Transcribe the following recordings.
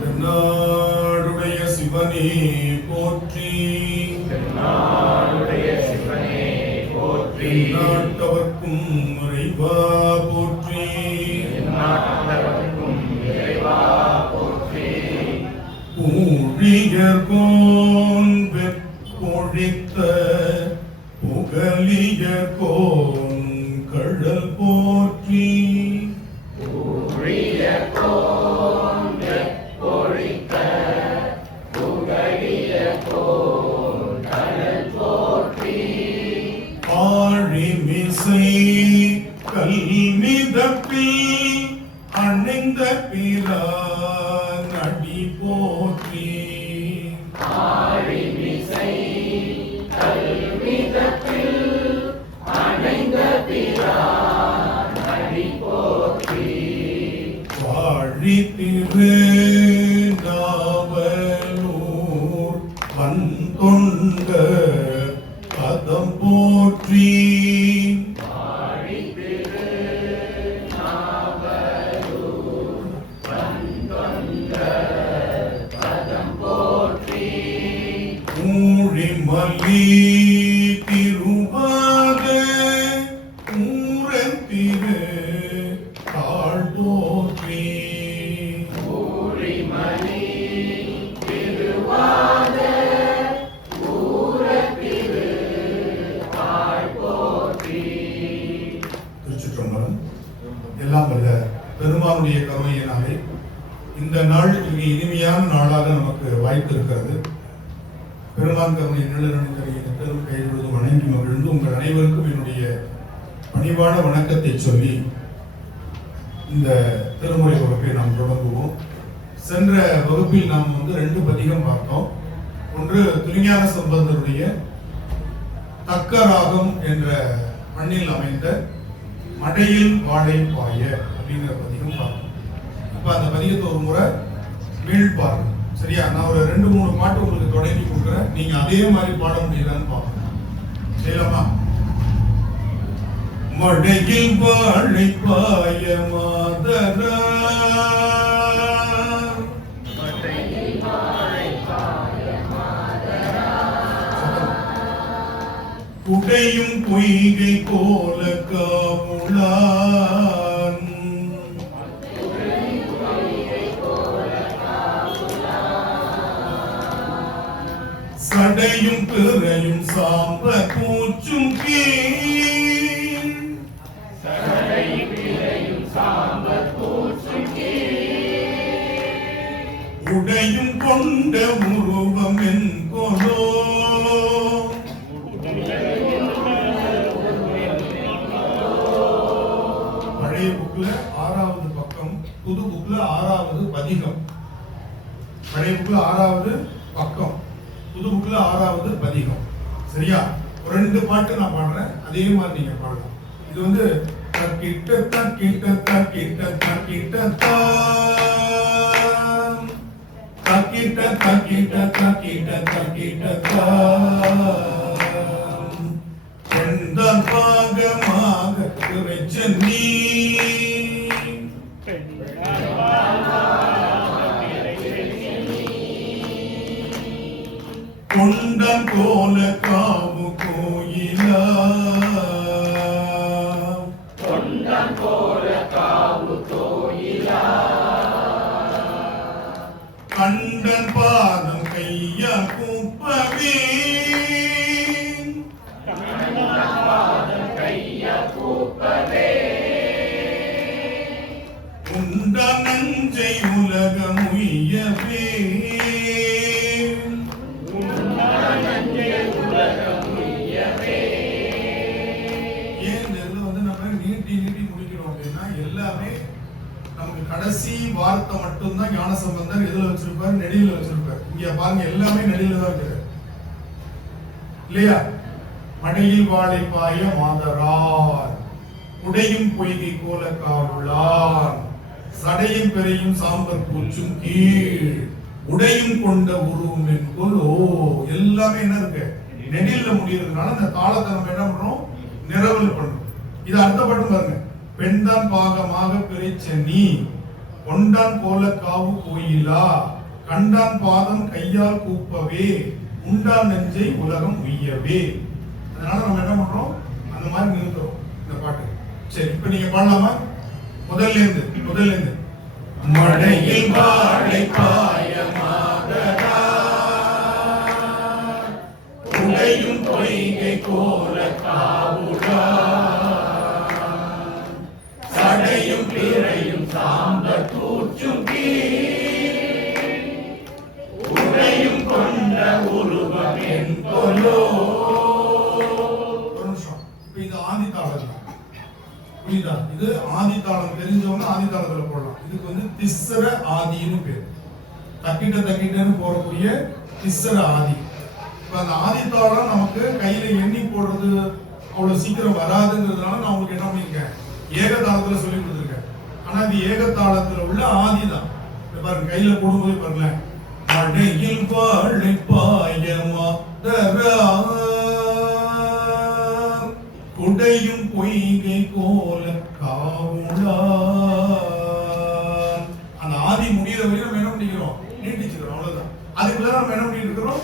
தென்னாடுடைய சிவனே போற்றி, தென்னாடுடைய சிவனே போற்றி, நாட்டவர்க்கும் இறைவா போற்றி, நாட்டவர்க்கும் இறைவா போற்றி. ஊழியர்கோன் வெற்பொழித்த புகழியர்கோன் கடல் போற்றி, ஊழியர்கோன் வெற்பொழித்த புகழியர்கோன் கடல் போற்றி. ஆழிமிசை கல்மிதப்பில் அணிந்த பிரான் அடி போற்றி, ஆழிமிசை கல்மிதப்பில் அணைந்த பிரான் அடி போற்றி. வாழி திரு நாவலூர் வந்தொண்ட பதம் போற்றி, ஊழிமலி திருவாத ஊரத்திரு தாழ் போற்றி, ஊழிமணி திருவாத ஊரத்திரு தாழ் போற்றி. திருச்சிற்றம்பலம். எல்லாம் வல்ல பெருமானுடைய கருணையினாலே இந்த நாள் மிக இனிமையான நாளாக நமக்கு வாய்ப்பு இருக்கிறது. பெருமான் கருணை நிழலணிந்த பெரும் கைவிழுது வணங்கி மகிழ்ந்து உங்கள் அனைவருக்கும் என்னுடைய பணிவான வணக்கத்தை சொல்லி இந்த திருமுறை வகுப்பை நாம் தொடங்குவோம். சென்ற வகுப்பில் நாம் 2 பதிகம் பார்த்தோம். ஒன்று திருஞான சம்பந்தருடைய தக்கராகம் என்ற மண்ணில் அமைந்த மடையில் வாழை பாய அப்படிங்கிற பதிகம் பார்த்தோம். இப்ப அந்த பதிகத்தை ஒரு முறை மீள்பாருங்க. சரியா? நான் ஒரு 2-3 பாட்டு உங்களுக்கு தொடங்கி கொடுக்குறேன். நீங்க அதே மாதிரி பாட முடியலான்னு பார்க்கணும். செய்யலாமா? மடையில் வாழை பாய மாதரா, குடையும் பொய்கை போல காமுளான், சடையும் பிறையும் சாம்ப பூச்சும் கீழ், உடையும் கொண்ட உருவம் என் கொலோ, பழைய புக்ல 6வது பக்கம், புது புக்ல 6வது பதிகம். பழைய புக்ல 6வது பக்கம், புது புக்ல 6வது பதிகம். சரியா? ஒரு 2 பாட்டு நான் பாடுறேன், அதே மாதிரி நீங்க பாடலாம். இது தக்கிட்ட தக்கிட்ட தக்கிட்ட தக்கிட்ட தாம், தக்கிட்ட தக்கிட்ட தக்கிட்ட தக்கிட்ட தாம், எந்த பாகமாக குறைச்ச நீ, கொண்டன் போல காவு கோயிலா, கொண்டம் போல காவு கோயிலா, கண்டன் பாதம் கையா கூப்பவே, பாதம் கைய கூப்பவே, உண்ட நஞ்சை உலகம் உய்யவே, உலகம் உய்யவே. ஏன் இந்த இதுல நம்ம நீட்டி நீட்டி முடிக்கிறோம் அப்படின்னா, எல்லாமே நமக்கு கடைசி வார்த்தை மட்டும்தான் ஞான சம்பந்தர் எதுல வச்சிருப்பாரு? நெடியில வச்சிருப்பாரு. இங்க பாருங்க, எல்லாமே நெடியில தான் இருக்கு இல்லையா? மடையில் வாழை பாய மாதரார், உடையும் பொய்கை கோல காவுளான், சடையும் பெறையும் சாம்பர் பூச்சும் கீழ், உடையும் கொண்ட உருவம் என்கொலோ. எல்லாமே என்ன இருக்கு? நெடில முடியறதுனால அந்த காலத்தை நம்ம என்ன பண்றோம்? நிரவல் பண்றோம். இது அடுத்த பாட்டு பாருங்க. பெண்தான் பாகமாக பிரிச்ச நீ கொண்டான் போல காவு கோயிலா கண்டான் பாதம் கையால் கூப்பவே உண்டான் நெஞ்சை உலகம் உய்யவே. அதனால நம்ம என்ன பண்றோம், அந்த மாதிரி நிறுத்துறோம் இந்த பாட்டு. சரி, இப்ப நீங்க பாடலாமா? முதல்ல இருந்து மழையில் வாழை பாயமாகதா உடையும் பொய்கை கோல காவுடா சடையும் பிறையும் சாம்ப தூற்றும் உடையும் கொண்ட உருவம் என்போலோ. ஒரு நிமிஷம், இப்ப இது ஆதித்தாளம் புரியுதா? இது ஆதித்தாளம் தெரிஞ்சவங்க ஆதித்தாளத்துல போடலாம். இதுக்கு வந்து திஸ்ஸர ஆதின்னு பேர். தக்கிட்டன்னு போறக்கூடிய திஸ்ஸர ஆதி. இப்ப அந்த ஆதித்தாளம் நமக்கு கையில எண்ணி போடுறது அவ்வளவு சீக்கிரம் வராதுங்கிறதுனால நான் உங்களுக்கு என்ன பண்ணிருக்கேன், ஏகதாளத்துல சொல்லி கொடுத்துருக்கேன். ஆனா இது ஏகதாளத்துல உள்ள ஆதிதான். பாருங்க, கையில போடும்போது பாருங்க, மழையில் வாழை பாயமா குடையும் பொய்கை கோல காவுளா. அந்த ஆதி முடிகிற வரையும் நம்ம என்ன பண்ணிக்கிறோம், நீட்டிச்சுக்கிறோம், அவ்வளவுதான். அதுக்குள்ள நம்ம என்ன பண்ணிட்டு இருக்கிறோம்,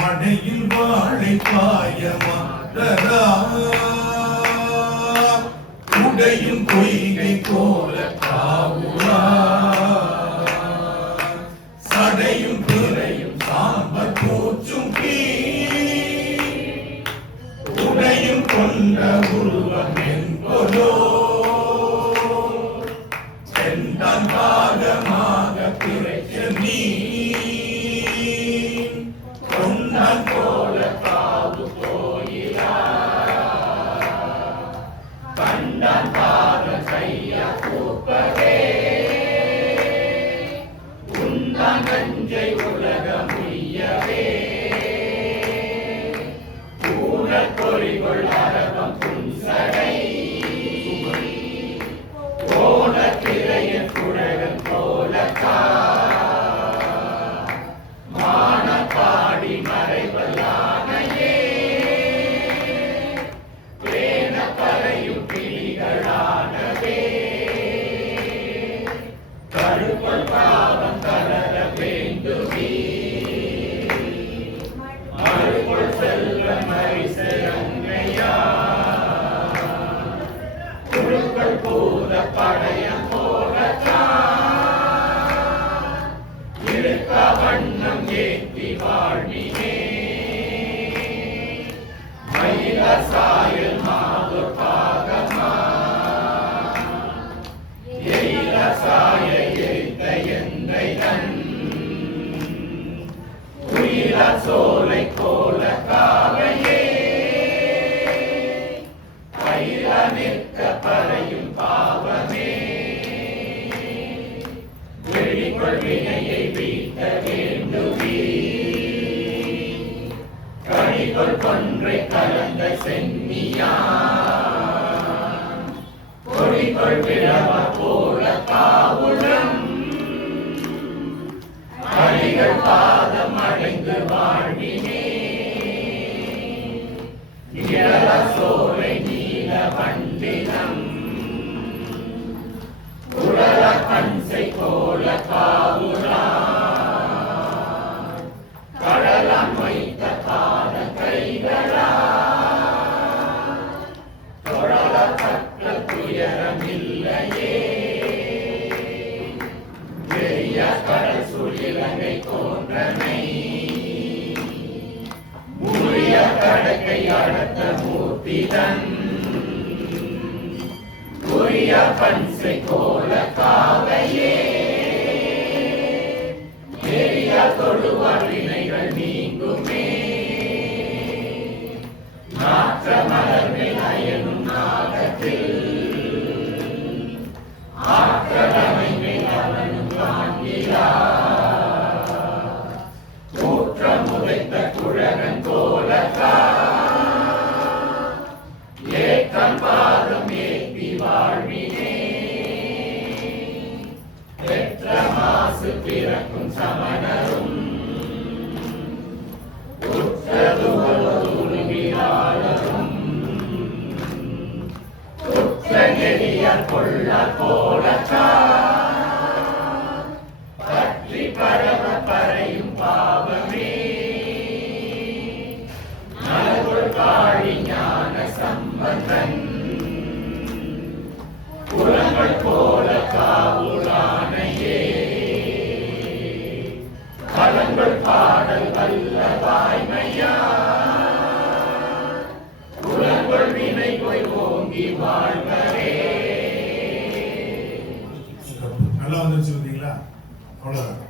மழையில் வாழை பாயமா குடையும் பொய்கை கோல காவுளா சடையும் பிறையும் சாம்ப பூச்சும் உடையும் கொண்ட உருவம் என்பதோ சென்றான் பாகமாக பிறைச்ச நீ கொண்டான் போல காவு கோயிலா கண்டான் பாத கையா கூப்பவே உண்டான் நஞ்சை உலகம் உய்யவே பொறிகொள் அரவம் புன்சடை ஓட திரைய குழகன் போலக்கா மான பாடி மறைவல்லானையே பேன பறையும் கிளிகளானவே கருப்பொள் பாவம் தளர வேண்டுமே மறுபொள் செல்வ மரிசரங்கையா குழுக்கள் பூத படையம் போலச்சா இருக்க வண்ணம் ஏற்றி வாழ்வினே மயில சாயல் மாது பாகமா எயில சாய எரித்த எந்தை தன் உயிர சோலை கோல காவையே பயிர நிற்க பறையும் பாவமே வெளிக்கொள் வினையை வீட்ட வேண்டுமே கணிகொள் கொன்றை கலந்த சென்னியா கொடிகொள் விழவ போல காவுளம் அடிகள் பாதம் அடைந்து வாழ்வினே இள சோலை நீல வண்டினம் உடல கண்சை கோல காவுரா கடலம் வைத்த பாத கைகளா தொடர தக்க துயரமில்லையே பெரிய கடல் சுழிலங்கை தோன்றனை முறிய கடக்கை அடத்த மூர்த்திதன் உரிய பன்சை கோல காவையே பெரிய தொழுவார் வினைகள் நீங்குமே நாற்ற மலர்மேல் அயனும் நாகத்தில் ஆற்றலமை மேல் அவனும் காண்கிறார் கூற்றம் உதைத்த குழகன் போலக்கா ஏற்றம் பாதம் ஏற்றி வாழ்வினே பெற்ற மாசு பிறக்கும் சமணரும் உற்றதுருவினாளரும் உற்ற நெடியார் பாடல் வல்ல வாய்மையா உலகொள் வினை போய் ஓங்கி வாழ்வரே. நல்லா வந்துருச்சு பார்த்தீங்களா? அவ்வளவுதான்.